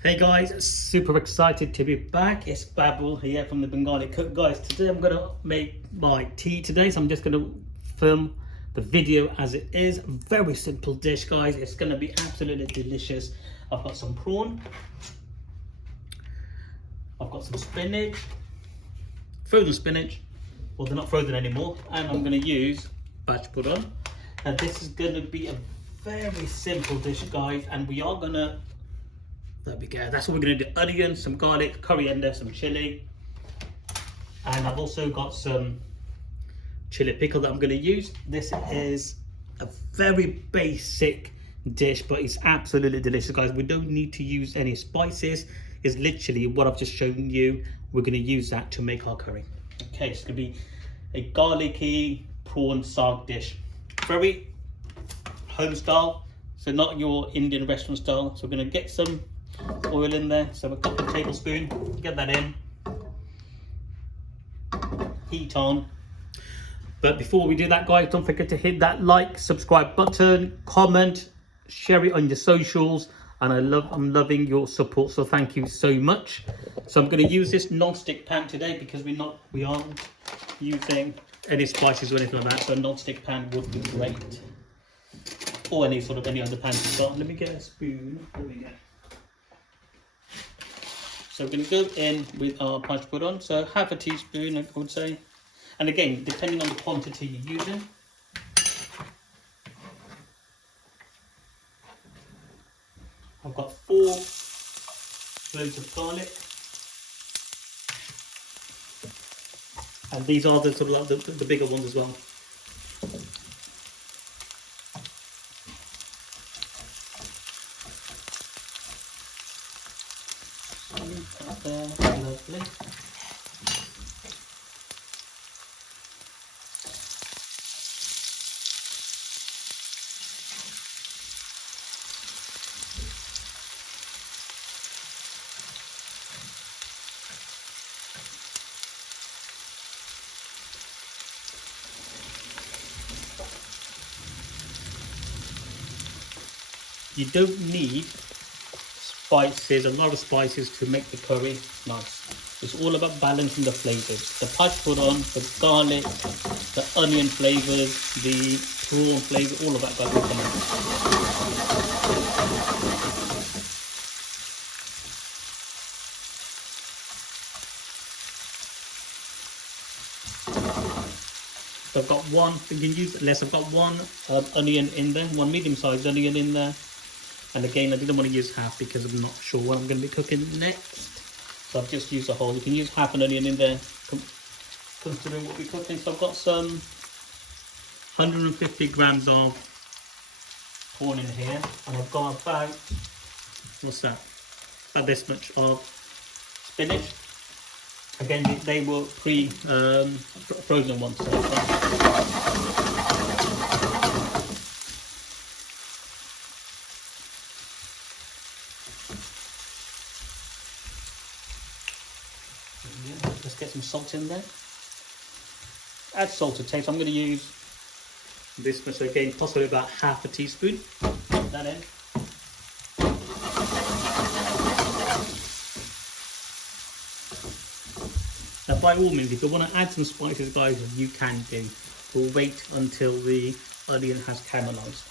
Hey guys, super excited to be back. It's Babul here from the Bengali Cook. Guys, today I'm gonna make my tea today, so I'm just gonna film the video as it is. Very simple dish, guys. It's gonna be absolutely delicious. I've got some prawn, I've got some spinach, frozen spinach. Well, they're not frozen anymore, and I'm gonna use Panch Phoron. And this is gonna be a very simple dish, guys, and we are gonna there we go. That's what we're going to do. Onion, some garlic, coriander, some chili. And I've also got some chili pickle that I'm going to use. This is a very basic dish, but it's absolutely delicious, guys. We don't need to use any spices. It's literally what I've just shown you. We're going to use that to make our curry. Okay, it's going to be a garlicky prawn saag dish. Very home style, so not your Indian restaurant style. So we're going to get some oil in there, so a couple of tablespoons, get that in, heat on. But before we do that, guys, don't forget to hit that like, subscribe button, comment, share it on your socials, and I'm loving your support, so thank you so much. So I'm going to use this non-stick pan today because we aren't using any spices or anything like that, so a non-stick pan would be great, or any other pan to start. Let me get a spoon. There we go. So we're going to go in with our Panch Phoron, so half a teaspoon I would say, and again depending on the quantity you're using. I've got 4 cloves of garlic, and these are the bigger ones as well. Lovely. You don't need spices, a lot of spices to make the curry nice. It's all about balancing the flavors. The Panch Phoron, the garlic, the onion flavors, the prawn flavor, all of that goes come in. So I've got one, you can use less, I've got one onion in there, one medium-sized onion in there. And again, I didn't want to use half because I'm not sure what I'm going to be cooking next. So I've just used a whole. You can use half an onion in there, considering what we're cooking. So I've got some 150 grams of prawn in here. And I've got about, what's that? About this much of spinach. Again, they were frozen ones. So let's get some salt in there. Add salt to taste. I'm going to use this much again, possibly about half a teaspoon. Put that in. Now, by all means, if you want to add some spices, guys, you can do. We'll wait until the onion has caramelized.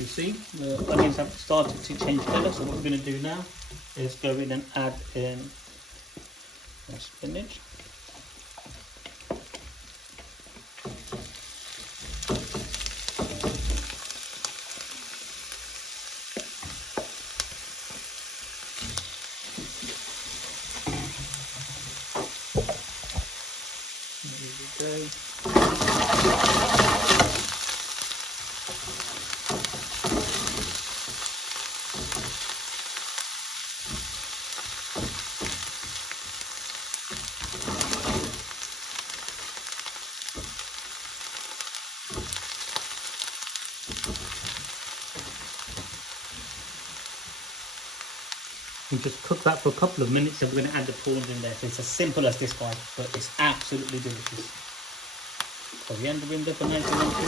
You see, the onions have started to change colour, so what we're going to do now is go in and add in our spinach. go. And just cook that for a couple of minutes, and we're going to add the prawns in there. So it's as simple as this, guys, but it's absolutely delicious. Coriander in there for nice and lumpy.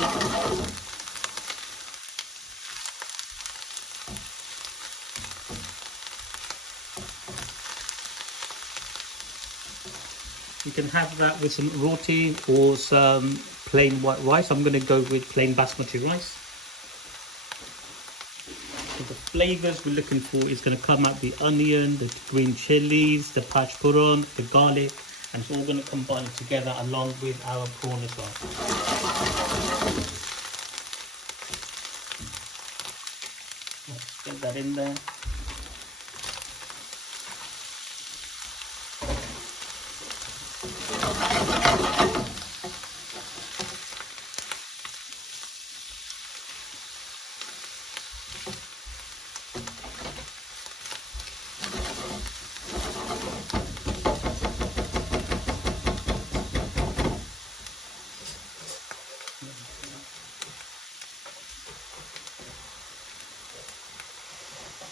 You can have that with some roti or some plain white rice. I'm going to go with plain basmati rice. So the flavors we're looking for is going to come out the onion, the green chilies, the Panch Phoron, the garlic, and it's all going to combine together along with our prawn as well. Let's get that in there.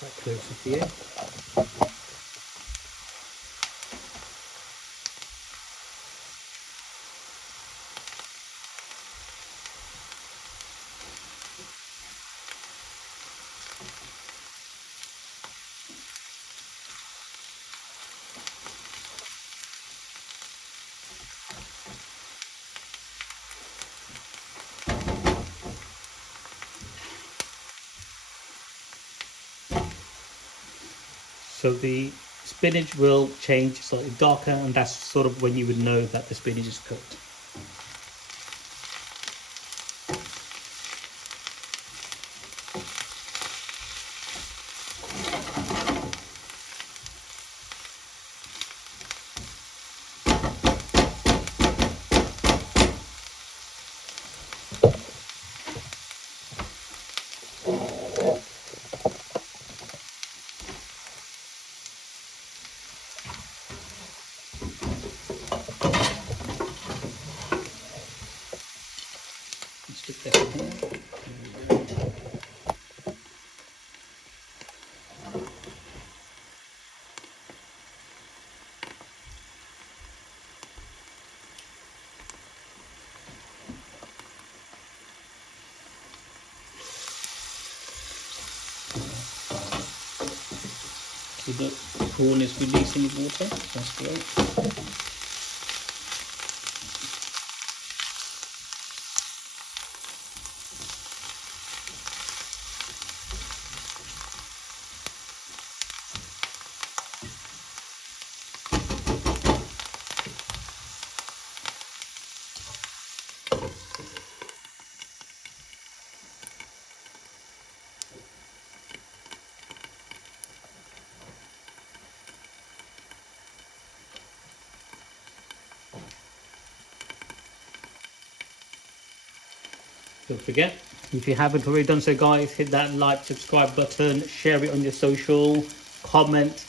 That cloves of the egg. So the spinach will change slightly darker, and that's sort of when you would know that the spinach is cooked. Stick that in here. So the prawn is releasing water. That's great. Don't forget, if you haven't already done so, guys, hit that like, subscribe button, share it on your social, comment,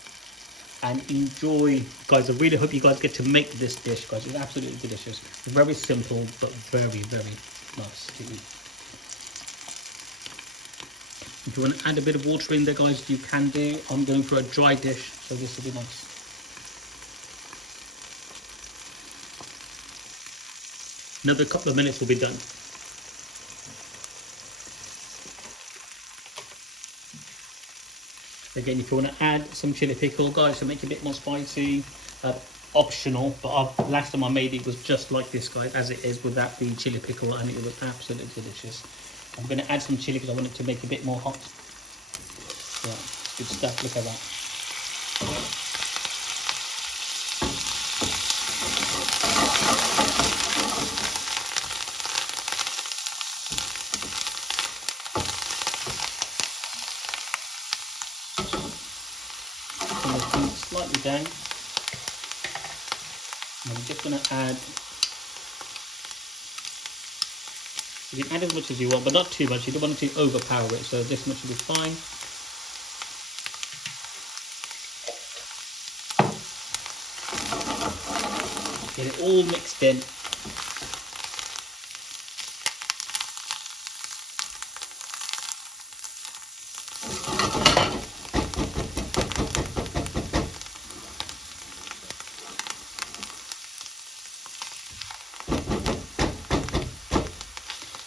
and enjoy. Guys, I really hope you guys get to make this dish, guys. It's absolutely delicious. Very simple, but very, very nice to eat. If you want to add a bit of water in there, guys, you can do. I'm going for a dry dish, so this will be nice. Another couple of minutes will be done. Again, if you want to add some chili pickle, guys, to make it a bit more spicy, optional, but last time I made it was just like this, guys, as it is without the chili pickle, and it was absolutely delicious. I'm going to add some chili because I want it to make it a bit more hot. Yeah, good stuff. Look at that. Slightly down. And I'm just going to add You can add as much as you want, but not too much. You don't want to overpower it, so this much will be fine. Get it all mixed in.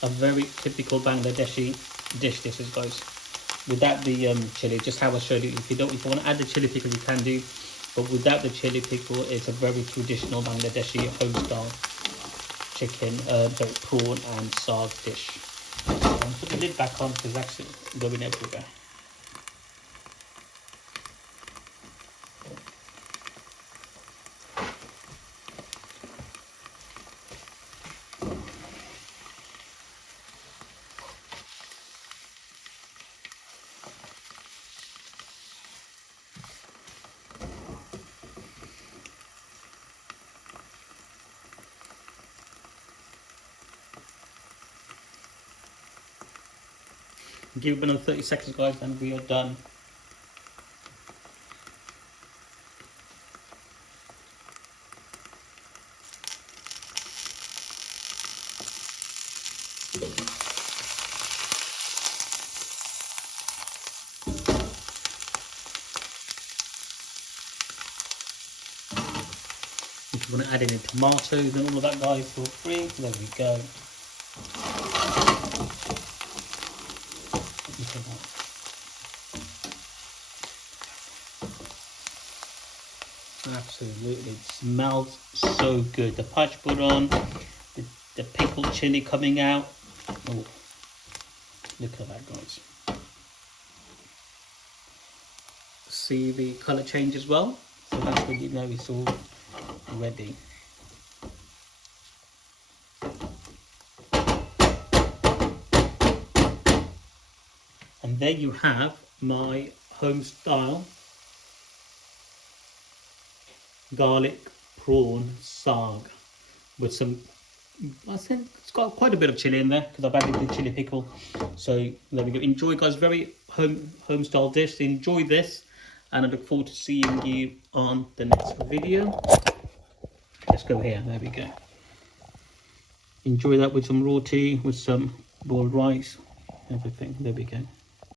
A very typical Bangladeshi dish this is, guys. Without the chili, just how I showed you. If you want to add the chili pickle, you can do, but without the chili pickle, it's a very traditional Bangladeshi home style chicken, prawn and saag dish. I'm put the lid back on because it's actually going everywhere. Give it another 30 seconds, guys, and we are done. If you want to add any tomatoes and all of that, guys, feel free. There we go. Look at that. Absolutely, it smells so good. The Panch Phoron, the pickled chili coming out. Oh, look at that, guys. See the colour change as well? So that's when you know it's all ready. And there you have my home style garlic prawn saag with some, I think it's got quite a bit of chili in there because I've added the chili pickle. So there we go. Enjoy, guys. Very home style dish. Enjoy this, and I look forward to seeing you on the next video. Let's go here. There we go. Enjoy that with some raw tea, with some boiled rice, everything. There we go.